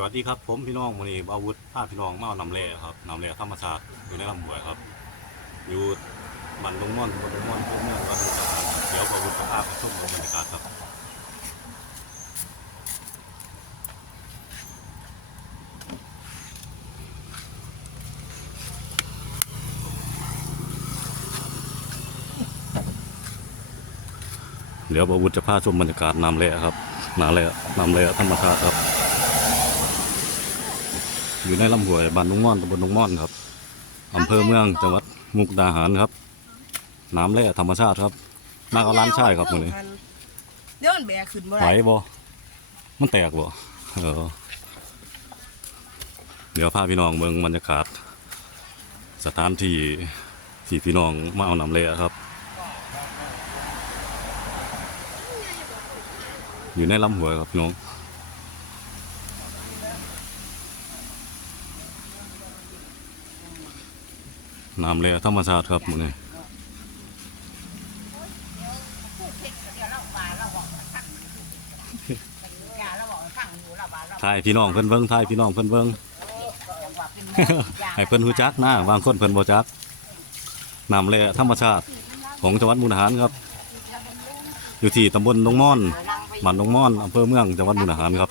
สวัสดีครับผมพี่น้องวันนี้อาวุธพาพี่น้องมาอานำเล่ครับนำเล่ธรรมชาติอยู่ในลำห้วยครับ อยู่บันลงม่อนบันลงม่อนพื่อเมืองวัดมุกาหารเดี๋ยวอาวุธจะพาชมบรรยากาศครับเดี๋ยวอาวุธจะพาชมบรรยากาศน้ำเล่ครับน้ำเล่นำเล่ธรรมชาติครับ อยู่ในลำห้วยบ้านลุงม่อนตำบลลุงม่อนครับอำเภอเมืองจังหวัดมุกดาหารครับ น้ำแร่ธรรมชาติครับมาเอาร้านชายครับมื้อนี้เดี๋ยวมันแบกขึ้นบ่ไหวได้บ่มันแตกบ่เออเดี๋ยวพาพี่น้องเมืองบรรยากาศสถานที่ที่พี่น้องมาเอาน้ำแร่ครับ อยู่ในลำห้วยครับพี่น้อง น้ำแร่ธรรมชาติครับมื้อนี้ถ่ายพี่น้องเพิ่นเบิ่งถ่ายพี่น้องเพิ่นเบิ่งให้เพิ่นรู้จักนะบางคนเพิ่นบ่จักน้ำแร่ธรรมชาติของจังหวัดมุกดาหารครับ อยู่ที่ตำบลดงม่อนบ้านดงม่อนอำเภอเมืองจังหวัดมุกดาหารครับ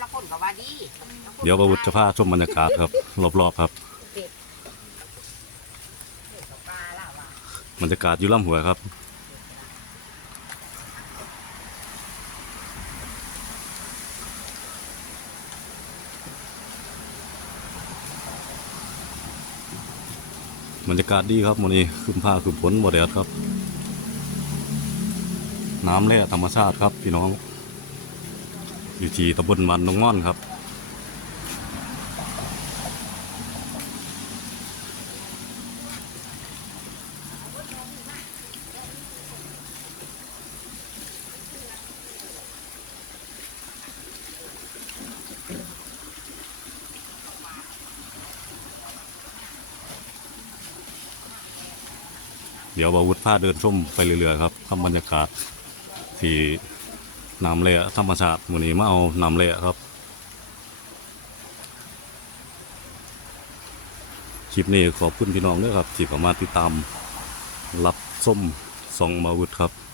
เดี๋ยวประวุฒิจะพาชมบรรยากาศครับรอบๆครับ บรรยากาศอยู่ลำห้วครับบรรยากาศดีครับมื้อนี้คืมผ้าคืมฝนบ่แดดครับ น้ำแร่ธรรมชาติครับพี่น้อง อยู่ที่ตำบลมันนงม่อนครับ เดี๋ยวบาวุธผ้าเดินชมไปเรื่อยๆครับทำบรรยากาศที่น้ำเละธรรมชาติวันนี้มาเอาน้ำเละครับคลิปนี้ขอบคุณพี่น้องด้วยครับที่เข้ามาติดตามรับส้มสองบาวุธครับ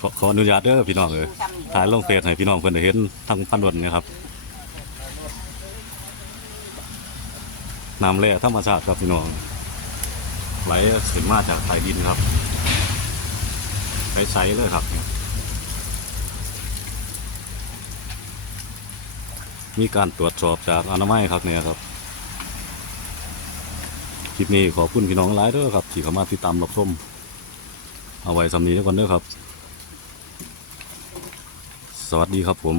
ขอขออนุญาตเด้อพี่น้องเอ้ยถ่ายลงเฟซให้พี่น้องเพิ่นได้เห็นทั้งพันดนนะครับน้ำแร่ธรรมชาติครับพี่น้องไหลขึ้นมาจากใต้ดินครับใสๆเลยครับมีการตรวจสอบจากอนามัยครับเนี่ยครับคลิปนี้ขอบคุณพี่น้องหลายเด้อครับที่เข้ามาติดตามรับชม เอาไว้สำนีไว้ก่อนเด้อครับ สวัสดีครับผม